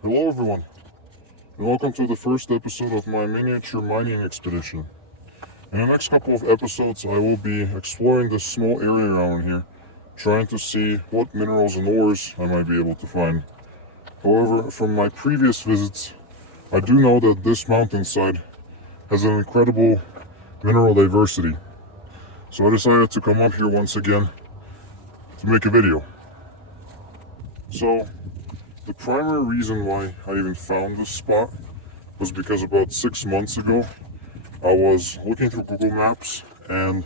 Hello everyone, and welcome to the first episode of my miniature mining expedition. In the next couple of episodes I will be exploring this small area around here, trying to see what minerals and ores I might be able to find. However, from my previous visits, I do know that this mountainside has an incredible mineral diversity. So I decided to come up here once again to make a video. So, the primary reason why I even found this spot was because about 6 months ago, I was looking through Google Maps and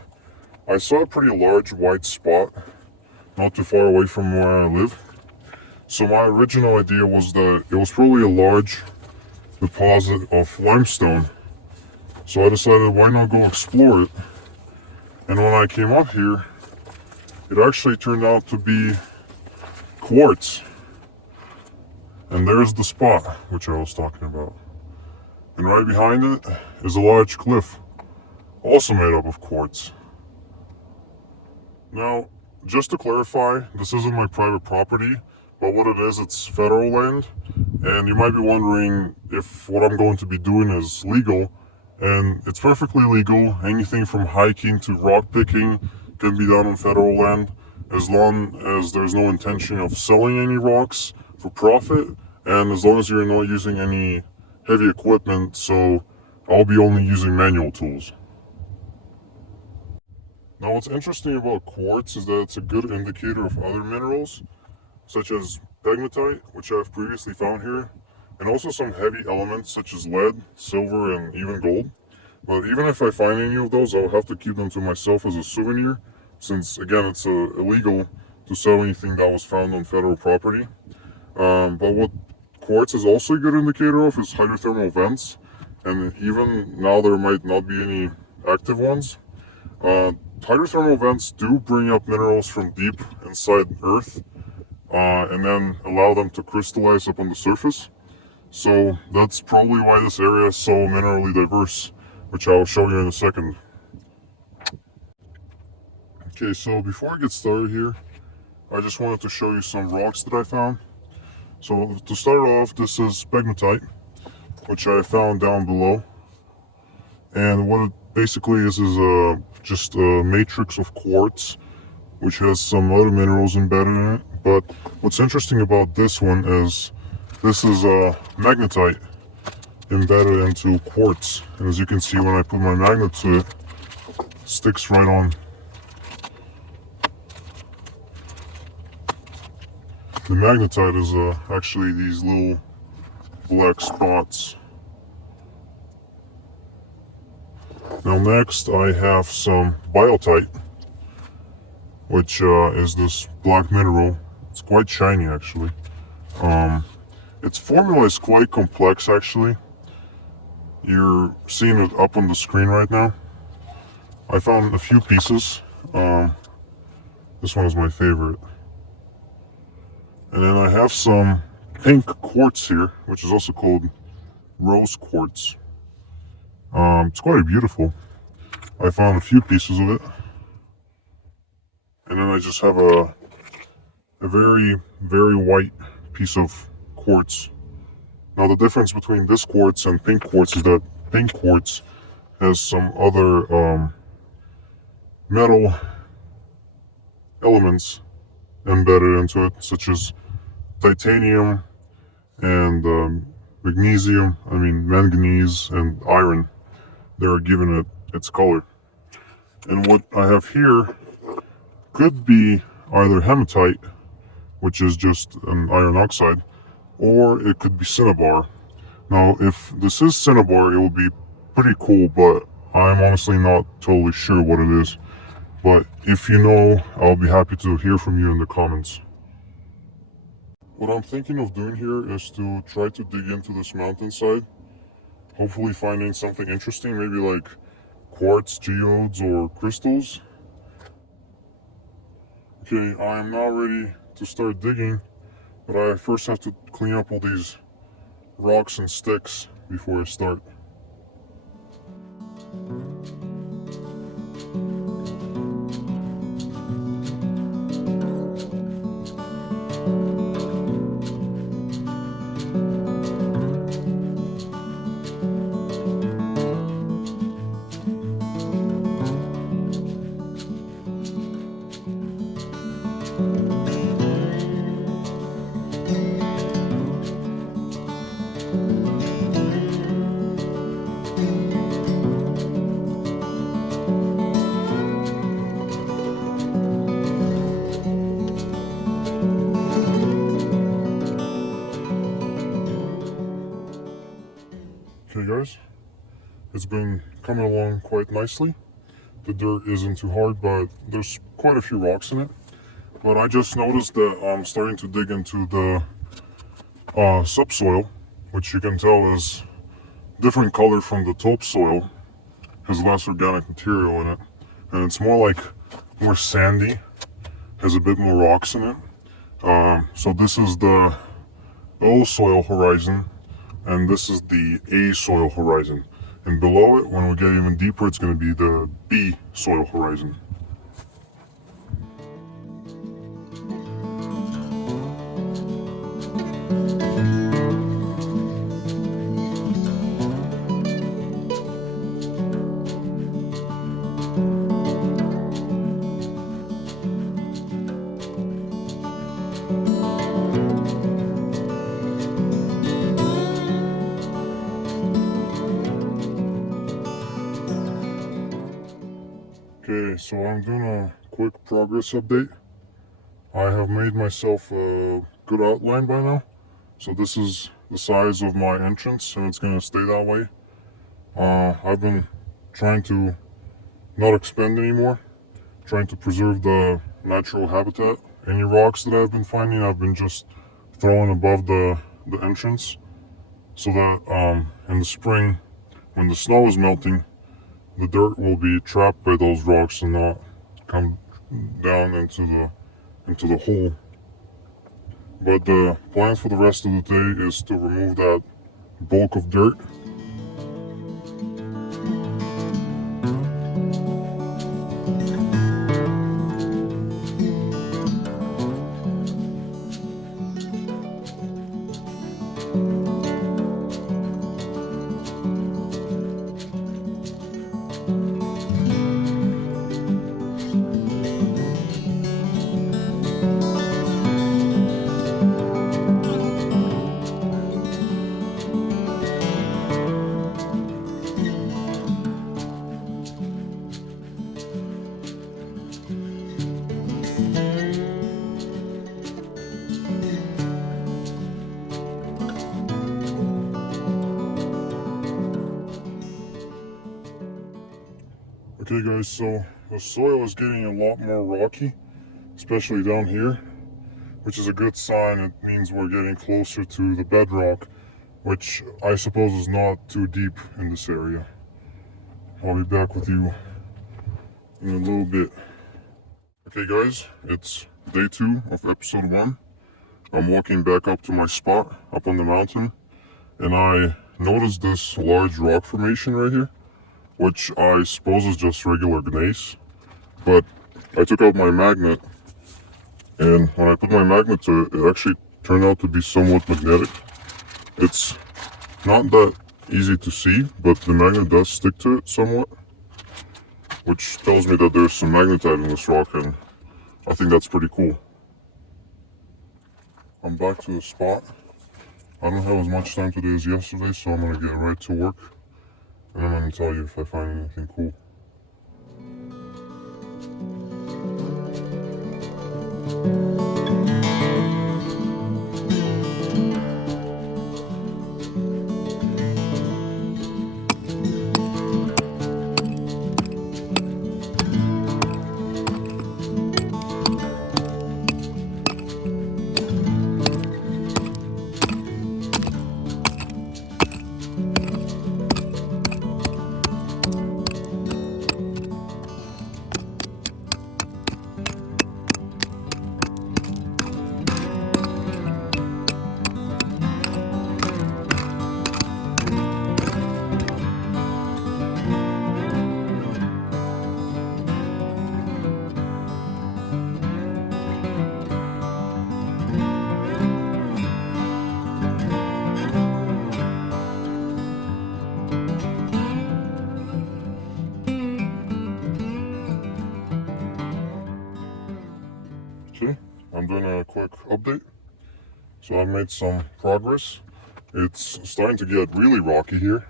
I saw a pretty large white spot not too far away from where I live. So my original idea was that it was probably a large deposit of limestone. So I decided why not go explore it. And when I came up here, it actually turned out to be quartz. And there's the spot which I was talking about. And right behind it is a large cliff, also made up of quartz. Now, just to clarify, this isn't my private property, but what it is, it's federal land. And you might be wondering if what I'm going to be doing is legal. And it's perfectly legal. Anything from hiking to rock picking can be done on federal land, as long as there's no intention of selling any rocks for profit, and as long as you're not using any heavy equipment, so I'll be only using manual tools. Now what's interesting about quartz is that it's a good indicator of other minerals, such as pegmatite, which I've previously found here, and also some heavy elements such as lead, silver, and even gold. But even if I find any of those, I'll have to keep them to myself as a souvenir, since again it's illegal to sell anything that was found on federal property. But what quartz is also a good indicator of is hydrothermal vents, and even now there might not be any active ones. Hydrothermal vents do bring up minerals from deep inside Earth, and then allow them to crystallize up on the surface. So that's probably why this area is so minerally diverse, which I'll show you in a second. Okay, so before I get started here, I just wanted to show you some rocks that I found. So to start off, this is pegmatite, which I found down below. And what it basically is just a matrix of quartz, which has some other minerals embedded in it. But what's interesting about this one is this is magnetite embedded into quartz. And as you can see, when I put my magnet to it, it sticks right on. The magnetite is actually these little black spots. Now next I have some biotite, which is this black mineral. It's quite shiny actually. Its formula is quite complex actually. You're seeing it up on the screen right now. I found a few pieces. This one is my favorite. And then I have some pink quartz here, which is also called rose quartz. It's quite beautiful. I found a few pieces of it. And then I just have a very, very white piece of quartz. Now the difference between this quartz and pink quartz is that pink quartz has some other metal elements embedded into it, such as titanium and manganese and iron. They're giving it its color. And what I have here could be either hematite, which is just an iron oxide, or it could be cinnabar. Now, if this is cinnabar, it will be pretty cool, but I'm honestly not totally sure what it is. But if you know, I'll be happy to hear from you in the comments. What I'm thinking of doing here is to try to dig into this mountainside, hopefully finding something interesting, maybe like quartz geodes or crystals. Okay, I am now ready to start digging, but I first have to clean up all these rocks and sticks before I start. Okay guys, it's been coming along quite nicely. The dirt isn't too hard, but there's quite a few rocks in it. But I just noticed that I'm starting to dig into the subsoil, which you can tell is different color from the topsoil, has less organic material in it, and it's more sandy, has a bit more rocks in it. So this is the O soil horizon, and this is the A soil horizon. And below it, when we get even deeper, it's going to be the B soil horizon. Okay, so I'm doing a quick progress update. I have made myself a good outline by now. So this is the size of my entrance, and it's going to stay that way. I've been trying to not expand anymore, trying to preserve the natural habitat. Any rocks that I've been finding, I've been just throwing above the entrance, so that in the spring, when the snow is melting, the dirt will be trapped by those rocks and not come down into the hole. But the plan for the rest of the day is to remove that bulk of dirt. Okay guys, so the soil is getting a lot more rocky, especially down here, which is a good sign. It means we're getting closer to the bedrock, which I suppose is not too deep in this area. I'll be back with you in a little bit. Okay guys, it's day 2 of episode 1. I'm walking back up to my spot up on the mountain, and I noticed this large rock formation right here, which I suppose is just regular gneiss. But I took out my magnet, and when I put my magnet to it, it actually turned out to be somewhat magnetic. It's not that easy to see, but the magnet does stick to it somewhat, which tells me that there's some magnetite in this rock, and I think that's pretty cool. I'm back to the spot. I don't have as much time today as yesterday, so I'm gonna get right to work, and I'm gonna tell you if I find anything cool. Okay, I'm doing a quick update. So I made some progress. It's starting to get really rocky here.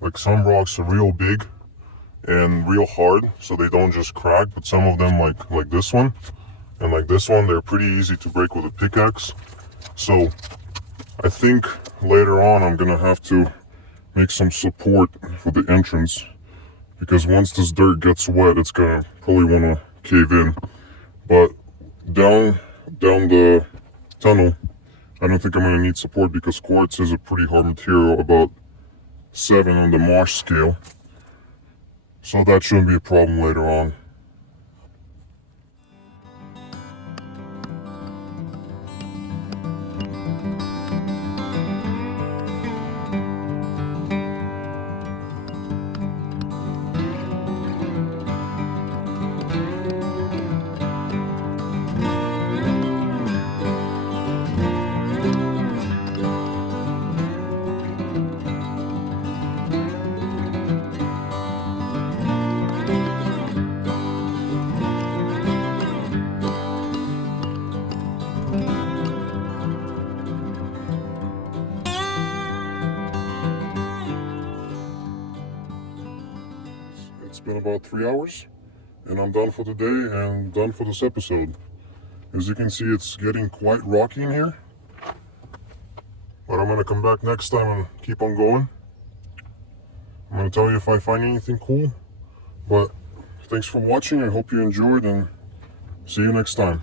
Like some rocks are real big and real hard, so they don't just crack, but some of them like this one and like this one, they're pretty easy to break with a pickaxe. So I think later on I'm gonna have to make some support for the entrance, because once this dirt gets wet, it's gonna probably wanna cave in. But down the tunnel, I don't think I'm gonna need support because quartz is a pretty hard material, about 7 on the marsh scale. So that shouldn't be a problem later on. It's been about 3 hours and I'm done for today and done for this episode. As you can see, it's getting quite rocky in here, but I'm gonna come back next time and keep on going. I'm gonna tell you if I find anything cool. But thanks for watching. I hope you enjoyed, and see you next time.